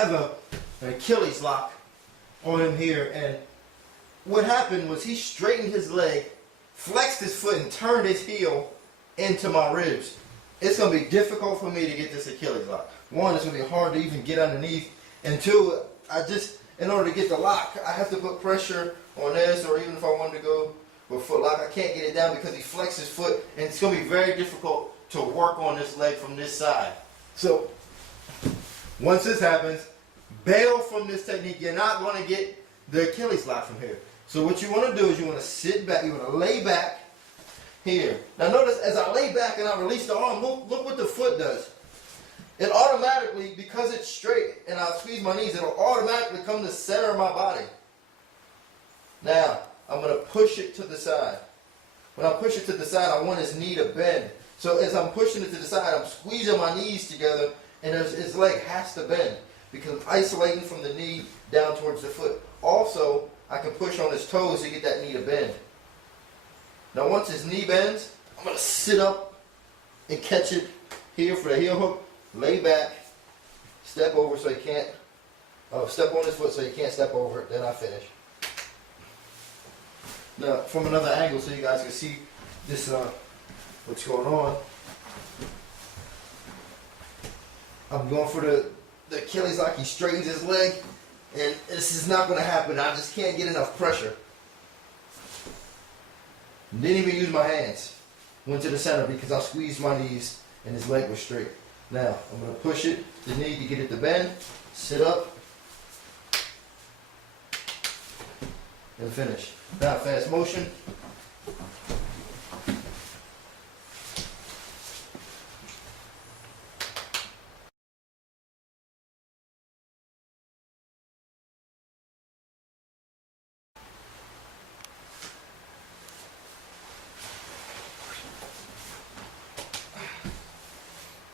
have an Achilles lock on him here, and what happened was he straightened his leg, flexed his foot, and turned his heel into my ribs. It's going to be difficult for me to get this Achilles lock. One, it's going to be hard to even get underneath, and two, in order to get the lock, I have to put pressure on this, or even if I wanted to go with foot lock, I can't get it down because he flexed his foot, and it's going to be very difficult to work on this leg from this side. So, once this happens, bail from this technique. You're not going to get the Achilles lock from here. So what you want to do is you want to sit back, you want to lay back here. Now notice as I lay back and I release the arm, look what the foot does. It automatically, because it's straight and I squeeze my knees, it'll automatically come to the center of my body. Now, I'm going to push it to the side. When I push it to the side, I want his knee to bend. So as I'm pushing it to the side, I'm squeezing my knees together, and his leg has to bend because I'm isolating from the knee down towards the foot. Also, I can push on his toes to get that knee to bend. Now once his knee bends, I'm going to sit up and catch it here for the heel hook, lay back, step over so he can't, step on his foot so he can't step over it, then I finish. Now from another angle so you guys can see this, what's going on. I'm going for the Achilles lock. He straightens his leg, and this is not going to happen. I just can't get enough pressure. Didn't even use my hands. Went to the center because I squeezed my knees and his leg was straight. Now, I'm going to push it, the knee to get it to bend, sit up, and finish. Now, fast motion.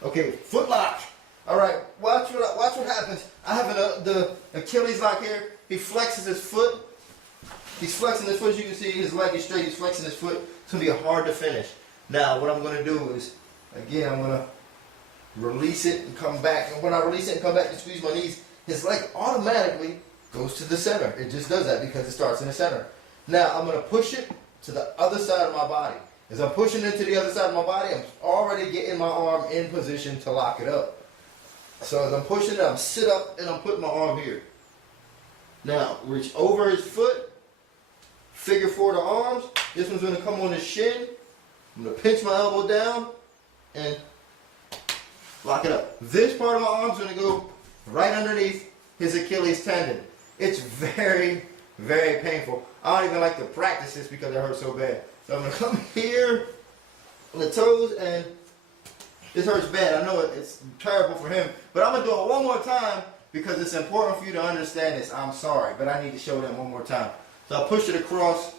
Okay, foot lock. All right, watch what happens. I have the Achilles lock here. He flexes his foot. He's flexing his foot. As you can see, his leg is straight. He's flexing his foot. It's going to be hard to finish. Now, what I'm going to do is, again, I'm going to release it and come back. And when I release it and come back and squeeze my knees, his leg automatically goes to the center. It just does that because it starts in the center. Now, I'm going to push it to the other side of my body. As I'm pushing it to the other side of my body, I'm already getting my arm in position to lock it up. So as I'm pushing it, I'm sit up and I'm putting my arm here. Now, reach over his foot, figure four the arms. This one's going to come on his shin. I'm going to pinch my elbow down and lock it up. This part of my arm is going to go right underneath his Achilles tendon. It's very, very painful. I don't even like to practice this because it hurts so bad. So I'm going to come here on the toes, and this hurts bad. I know it's terrible for him, but I'm going to do it one more time because it's important for you to understand this. I'm sorry, but I need to show them one more time. So I'll push it across,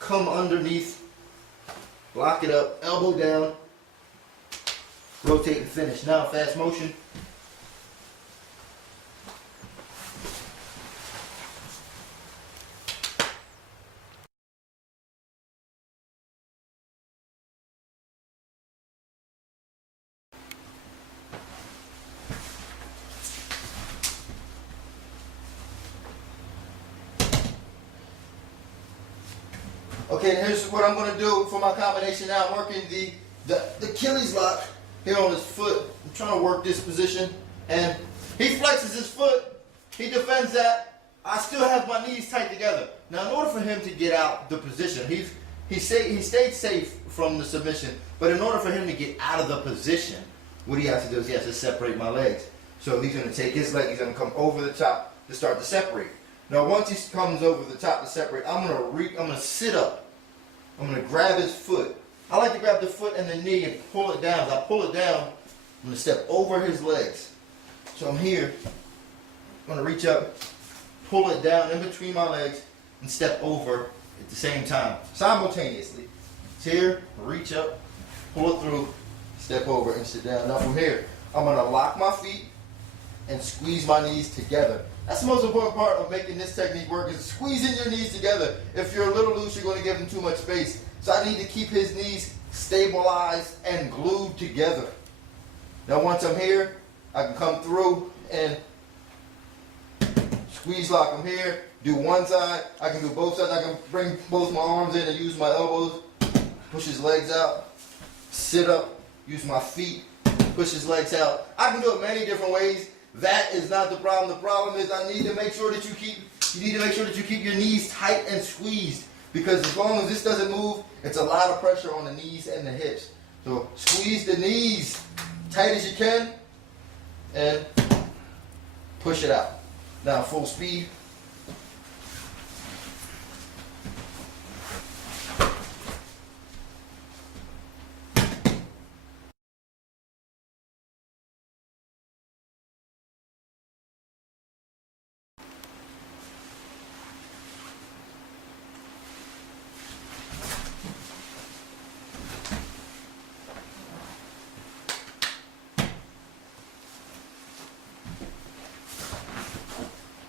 come underneath, lock it up, elbow down, rotate and finish. Now fast motion. Okay, and here's what I'm going to do for my combination now. I'm working the Achilles lock here on his foot. I'm trying to work this position. And he flexes his foot. He defends that. I still have my knees tight together. Now, in order for him to get out the position, he stayed safe from the submission. But in order for him to get out of the position, what he has to do is he has to separate my legs. So he's going to take his leg. He's going to come over the top to start to separate. Now, once he comes over the top to separate, I'm going to sit up. I'm going to grab his foot. I like to grab the foot and the knee and pull it down. As I pull it down, I'm going to step over his legs. So I'm here. I'm going to reach up, pull it down in between my legs, and step over at the same time, simultaneously. It's here, reach up, pull it through, step over, and sit down. Now from here, I'm going to lock my feet and squeeze my knees together. That's the most important part of making this technique work, is squeezing your knees together. If you're a little loose, you're going to give them too much space. So I need to keep his knees stabilized and glued together. Now once I'm here, I can come through and squeeze lock him here, do one side, I can do both sides, I can bring both my arms in and use my elbows, push his legs out, sit up, use my feet, push his legs out. I can do it many different ways. That is not the problem. The problem is I need to make sure that you keep your knees tight and squeezed, because as long as this doesn't move, it's a lot of pressure on the knees and the hips. So squeeze the knees tight as you can and push it out. Now full speed.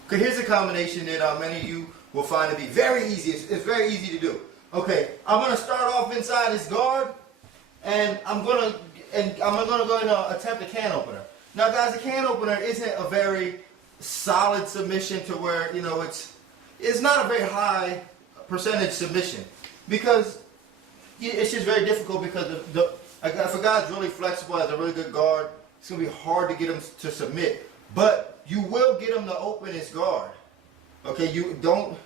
Okay, here's a combination that many of you will find to be very easy. It's very easy to do. Okay, I'm gonna start off inside his guard, and I'm gonna go and attempt a can opener. Now, guys, a can opener isn't a very solid submission to where it's not a very high percentage submission, because it's just very difficult, because if a guy's really flexible, has a really good guard, it's gonna be hard to get him to submit. But you will get him to open his guard. Okay, don't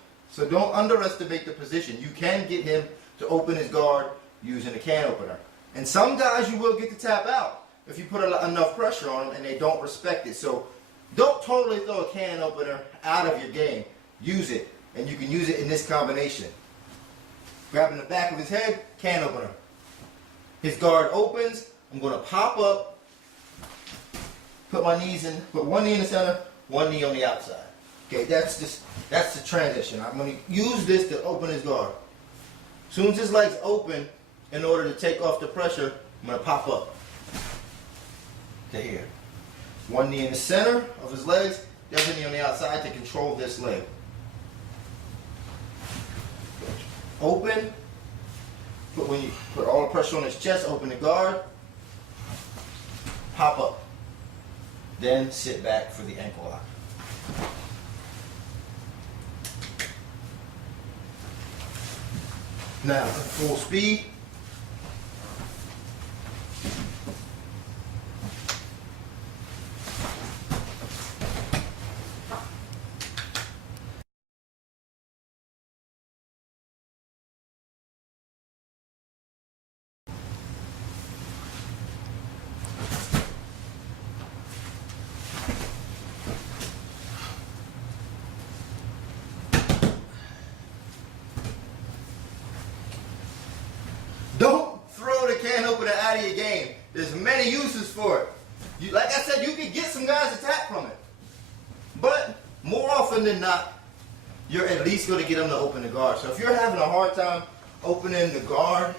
underestimate the position. You can get him to open his guard using a can opener. And some guys you will get to tap out if you put enough pressure on them and they don't respect it. So don't totally throw a can opener out of your game. Use it, and you can use it in this combination. Grabbing the back of his head, can opener. His guard opens, I'm going to pop up, put my knees in, put one knee in the center, one knee on the outside. Okay, that's the transition. I'm going to use this to open his guard. As soon as his legs open, in order to take off the pressure, I'm going to pop up to here. One knee in the center of his legs, the other knee on the outside to control this leg. Open, when you put all the pressure on his chest, open the guard, pop up. Then sit back for the ankle lock. Now, full speed. Don't throw the can opener out of your game. There's many uses for it. Like I said, you can get some guys to tap from it. But more often than not, you're at least going to get them to open the guard. So if you're having a hard time opening the guard,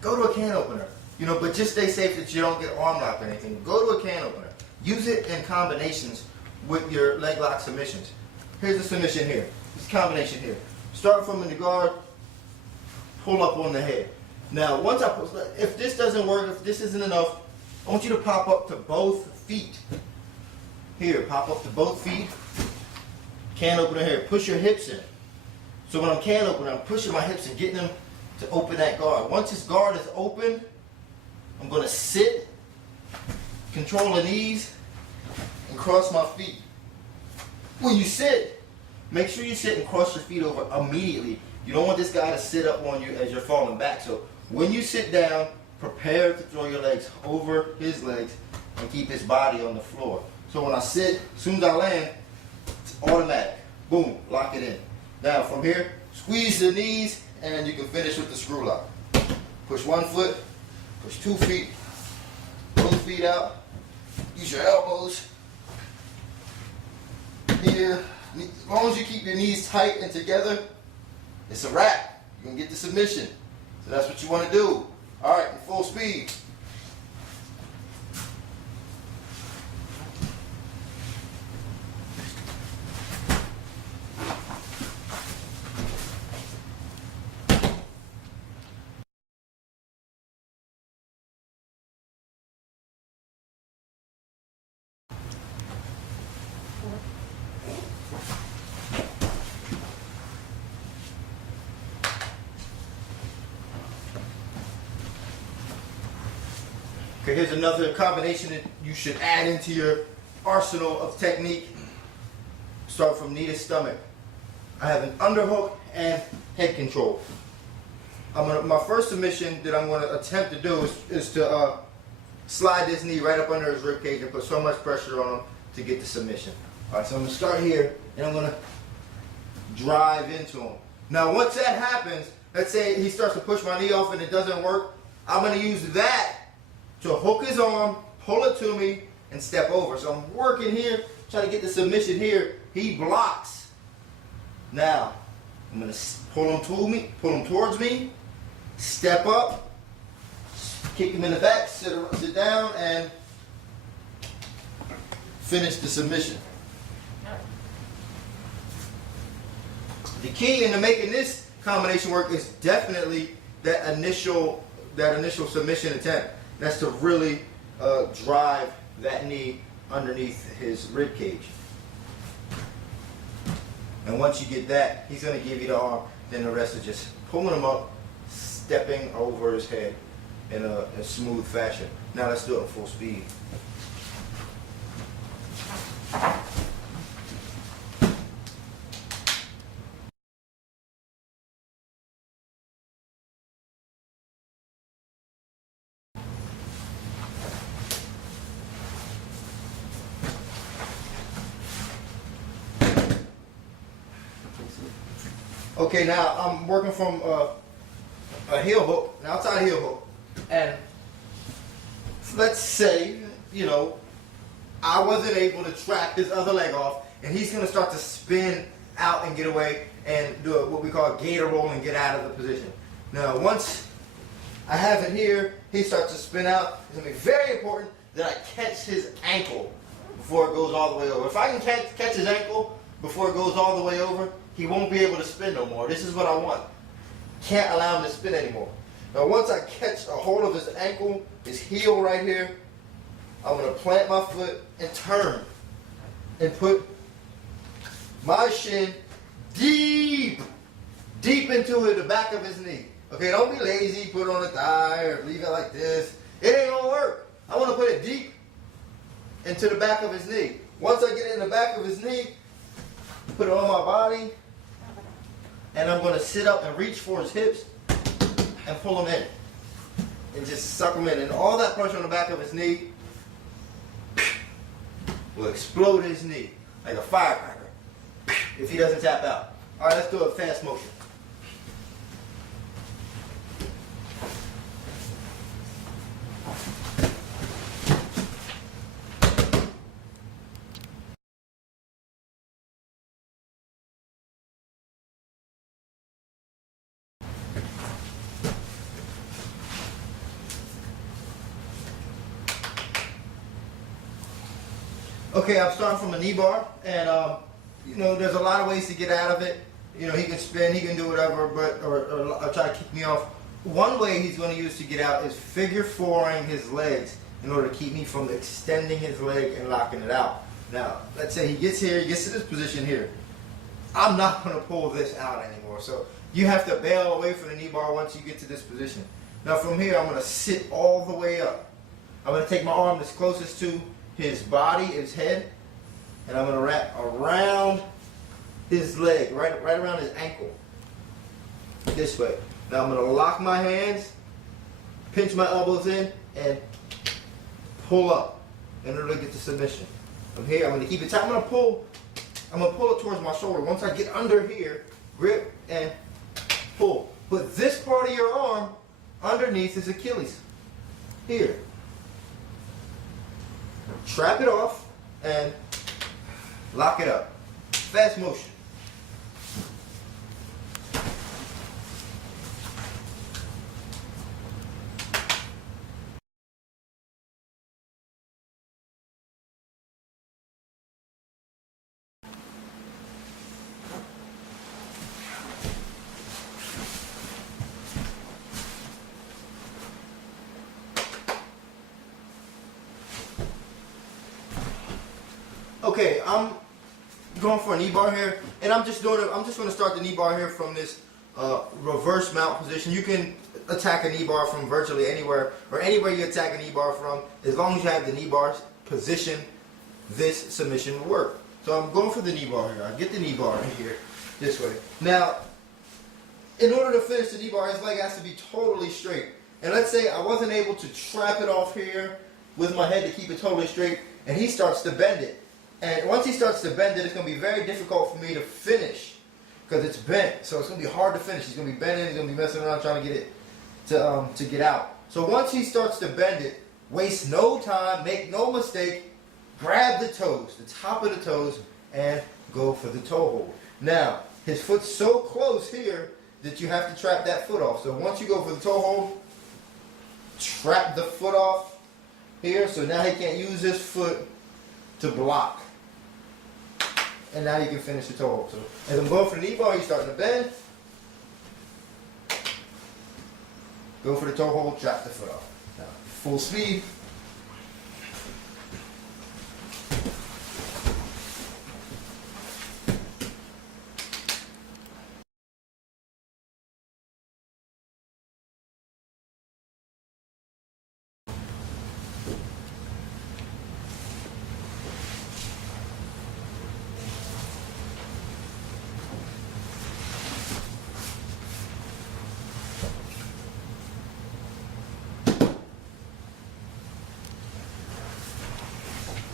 go to a can opener. But just stay safe that you don't get arm locked or anything. Go to a can opener. Use it in combinations with your leg lock submissions. Here's the submission here. This combination here. Start from in the guard, pull up on the head. Now, if this doesn't work, if this isn't enough, I want you to pop up to both feet. Here, pop up to both feet. Can opener here. Push your hips in. So when I'm can opener, I'm pushing my hips and getting them to open that guard. Once this guard is open, I'm going to sit, control the knees, and cross my feet. When you sit, make sure you sit and cross your feet over immediately. You don't want this guy to sit up on you as you're falling back. So when you sit down, prepare to throw your legs over his legs and keep his body on the floor. So when I sit, as soon as I land, it's automatic. Boom, lock it in. Now from here, squeeze the knees and you can finish with the screw lock. Push one foot, push 2 feet, both feet out, use your elbows. Here, as long as you keep your knees tight and together, it's a wrap. You can get the submission. So that's what you want to do. All right, full speed. Okay, here's another combination that you should add into your arsenal of technique. Start from knee to stomach. I have an underhook and head control. My first submission that I'm going to attempt to do is to slide this knee right up under his rib cage and put so much pressure on him to get the submission. All right, so I'm going to start here and I'm going to drive into him. Now, once that happens, let's say he starts to push my knee off and it doesn't work, I'm going to use that to hook his arm, pull it to me, and step over. So I'm working here, trying to get the submission here. He blocks. Now, I'm going to pull him towards me, step up, kick him in the back, sit down, and finish the submission. The key into making this combination work is definitely that initial submission attempt. That's to really drive that knee underneath his rib cage. And once you get that, he's going to give you the arm. Then the rest is just pulling him up, stepping over his head in a smooth fashion. Now let's do it at full speed. Okay, now I'm working from a heel hook, an outside heel hook. And let's say, you know, I wasn't able to trap his other leg off, and he's going to start to spin out and get away and do what we call a gator roll and get out of the position. Now, once I have it here, he starts to spin out. It's going to be very important that I catch his ankle before it goes all the way over. If I can catch his ankle before it goes all the way over, he won't be able to spin no more. This is what I want. Can't allow him to spin anymore. Now once I catch a hold of his ankle, his heel right here, I'm going to plant my foot and turn and put my shin deep into the back of his knee. Okay, don't be lazy, put it on the thigh or leave it like this. It ain't going to work. I want to put it deep into the back of his knee. Once I get it in the back of his knee, put it on my body, and I'm going to sit up and reach for his hips and pull him in. And just suck him in. And all that pressure on the back of his knee will explode his knee like a firecracker if he doesn't tap out. All right, let's do a fast motion. Okay, I'm starting from a knee bar, and you know, there's a lot of ways to get out of it. You know, he can spin, he can do whatever, but or try to kick me off. One way he's going to use to get out is figure fouring his legs in order to keep me from extending his leg and locking it out. Now, let's say he gets here, he gets to this position here. I'm not going to pull this out anymore, so you have to bail away from the knee bar once you get to this position. Now from here, I'm going to sit all the way up. I'm going to take my arm that's closest to his body, his head, and I'm going to wrap around his leg, right around his ankle, this way. Now I'm going to lock my hands, pinch my elbows in, and pull up in order to get the submission. From here, I'm going to keep it tight. I'm going to pull it towards my shoulder. Once I get under here, grip and pull. Put this part of your arm underneath his Achilles. Here. Trap it off and lock it up. Fast motion. Okay, I'm going for a knee bar here, and I'm just going to start the knee bar here from this reverse mount position. You can attack a knee bar from virtually anywhere, or anywhere you attack a knee bar from, as long as you have the knee bar position, this submission will work. So I'm going for the knee bar here. I get the knee bar in here, this way. Now, in order to finish the knee bar, his leg has to be totally straight. And let's say I wasn't able to trap it off here with my head to keep it totally straight, and he starts to bend it. And once he starts to bend it, it's going to be very difficult for me to finish because it's bent. So it's going to be hard to finish. He's going to be bending, he's going to be messing around trying to get it to get out. So once he starts to bend it, waste no time, make no mistake, grab the toes, the top of the toes, and go for the toe hold. Now, his foot's so close here that you have to trap that foot off. So once you go for the toe hold, trap the foot off here, so now he can't use his foot to block. And now you can finish the toe hold. So as I'm going for the knee bar, he's starting to bend. Go for the toe hold, trap the foot off. Now, full speed.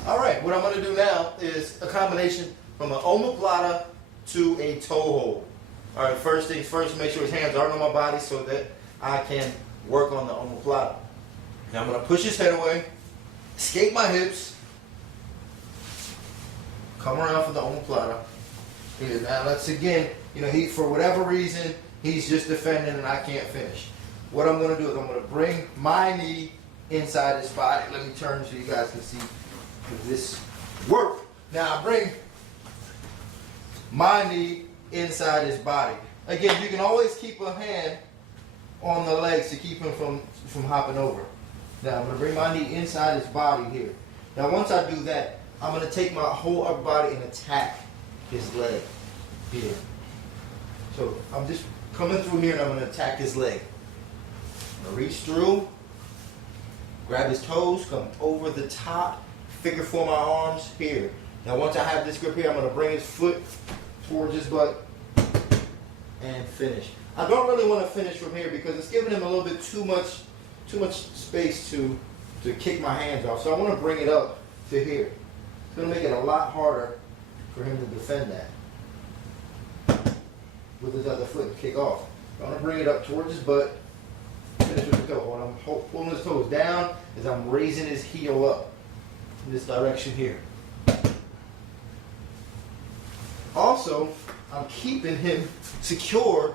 Alright, what I'm going to do now is a combination from an omoplata to a toe hold. Alright, first things first, make sure his hands aren't on my body so that I can work on the omoplata. Now I'm going to push his head away, escape my hips, come around for the omoplata. Now let's again, he, for whatever reason, he's just defending and I can't finish. What I'm going to do is I'm going to bring my knee inside his body. Let me turn so you guys can see this work. Now I bring my knee inside his body. Again, you can always keep a hand on the legs to keep him from hopping over. Now I'm going to bring my knee inside his body here. Now once I do that, I'm going to take my whole upper body and attack his leg here. So I'm just coming through here and I'm going to attack his leg. I'm going to reach through, grab his toes, come over the top, figure four my arms here. Now once I have this grip here, I'm going to bring his foot towards his butt and finish. I don't really want to finish from here because it's giving him a little bit too much space to kick my hands off. So I want to bring it up to here. It's going to make it a lot harder for him to defend that with his other foot and kick off. So I'm going to bring it up towards his butt, finish with the toe. When I'm pulling his toes down as I'm raising his heel up in this direction here. Also, I'm keeping him secure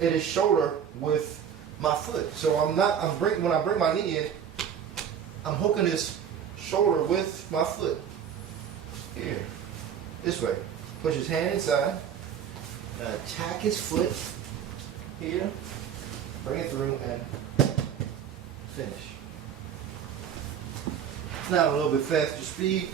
in his shoulder with my foot. So when I bring my knee in, I'm hooking his shoulder with my foot. Here. This way. Push his hand inside. Attack his foot. Here. Bring it through and finish. Now a little bit faster speed.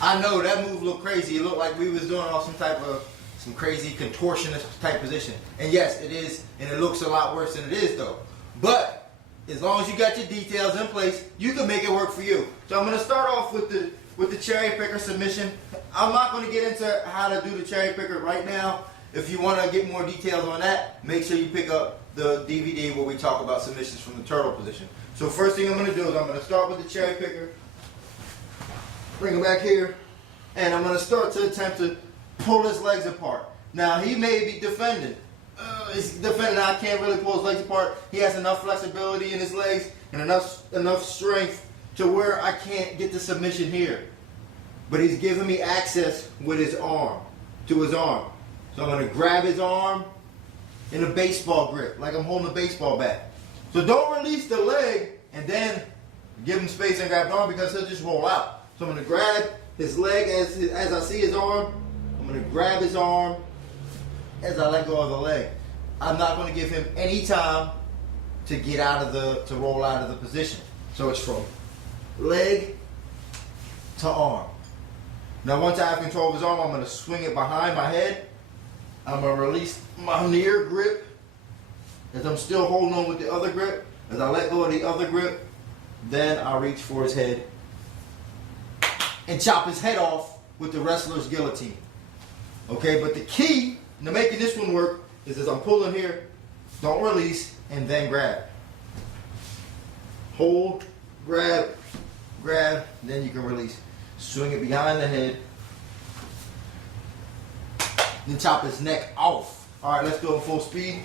I know that move looked crazy. It looked like we was doing all some crazy contortionist type position. And yes, it is, and it looks a lot worse than it is though. But as long as you got your details in place, you can make it work for you. So I'm going to start off with the cherry picker submission. I'm not going to get into how to do the cherry picker right now. If you want to get more details on that, make sure you pick up the DVD where we talk about submissions from the turtle position. So first thing I'm going to do is I'm going to start with the cherry picker. Bring him back here, and I'm going to start to attempt to pull his legs apart. Now, he may be defending. He's defending. I can't really pull his legs apart. He has enough flexibility in his legs and enough strength to where I can't get the submission here. but he's giving me access with his arm, to his arm. So I'm going to grab his arm in a baseball grip, like I'm holding a baseball bat. So don't release the leg and then give him space and grab the arm, because he'll just roll out. So I'm going to grab his leg as I see his arm. I'm going to grab his arm as I let go of the leg. I'm not going to give him any time to get out of to roll out of the position. So it's from leg to arm. Now once I have control of his arm, I'm going to swing it behind my head. I'm going to release my near grip as I'm still holding on with the other grip. As I let go of the other grip, then I reach for his head and chop his head off with the wrestler's guillotine. Okay, but the key to making this one work is as I'm pulling here, don't release, and then grab. Hold, grab, grab, then you can release. Swing it behind the head. Then chop his neck off. All right, let's go at full speed.